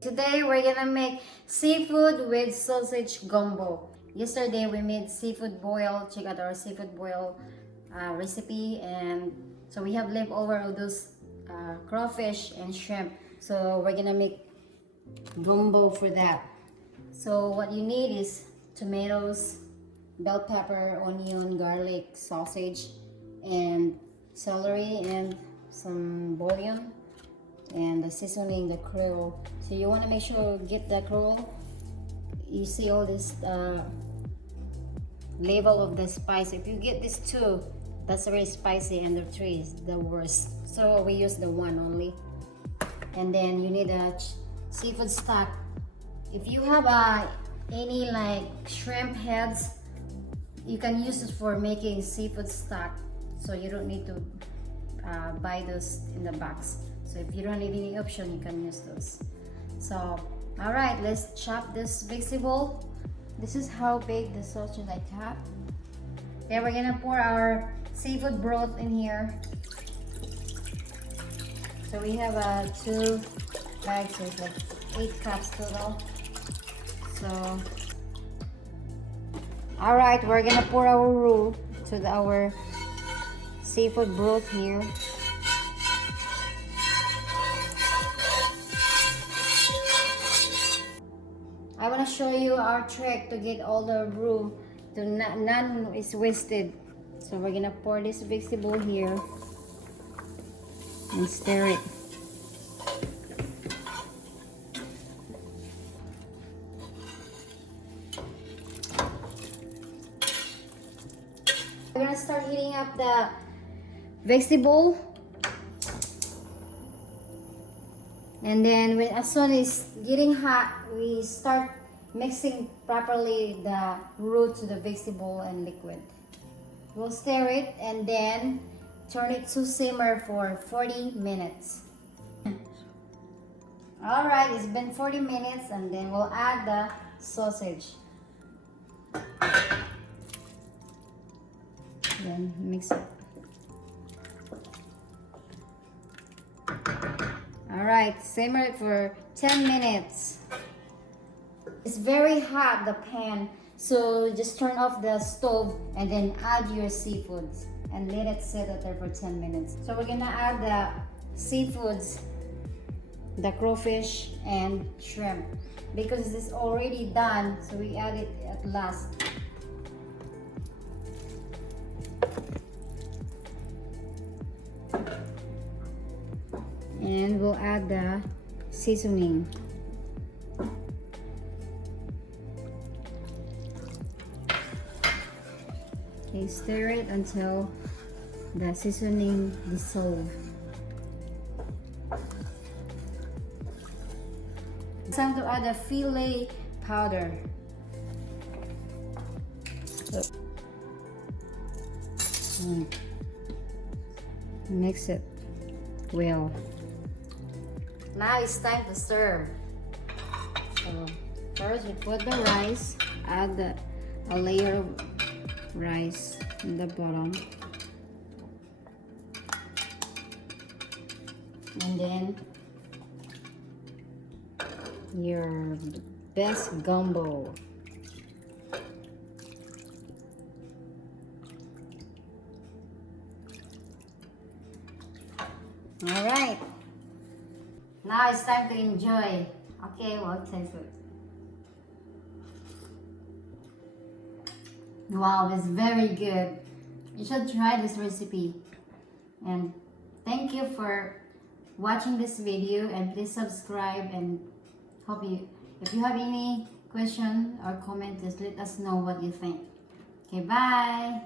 Today we're gonna make seafood with sausage gumbo. Yesterday we made seafood boil. Check out our seafood boil recipe, and so we have leftover of those crawfish and shrimp. So we're gonna make gumbo for that. So what you need is tomatoes, bell pepper, onion, garlic, sausage, and celery, and some bouillon, and the seasoning, the krill. So you want to make sure you get the krill. You see all this label of the spice. If you get this two, that's very spicy, and the three is the worst. So we use the one only. And then you need a seafood stock. If you have any like shrimp heads, you can use it for making seafood stock. So you don't need to buy those in the box. So if you don't have any option, you can use those. So all right, let's chop this vegetable. This is how big the sausage I cut. Then we're gonna pour our seafood broth in here. So we have 2 bags, so it's like 8 cups total. So all right, we're gonna pour our roux to our seafood broth here. I want to show you our trick to get all the roux to none is wasted. So we're gonna pour this vegetable here and stir it. We're gonna start heating up the vegetable, and then as soon as it's getting hot, we start mixing properly the roux to the vegetable and liquid. We'll stir it and then turn it to simmer for 40 minutes. All right, it's been 40 minutes, and then we'll add the sausage. Then mix it. All right, simmer it for 10 minutes. It's very hot, the pan, so just turn off the stove and then add your seafoods and let it sit there for 10 minutes. So we're gonna add the seafoods, the crawfish and shrimp, because it's already done, so we add it at last. And we'll add the seasoning. Okay, stir it until the seasoning dissolves. It's time to add the filet powder. Mix it well. Now it's time to serve. So first we put the rice, add a layer of rice in the bottom, and then your best gumbo. All right, now it's time to enjoy. Okay, well, taste it. Wow, it's very good. You should try this recipe. And thank you for watching this video, and please subscribe, and if you have any question or comment, just let us know what you think. Okay, bye.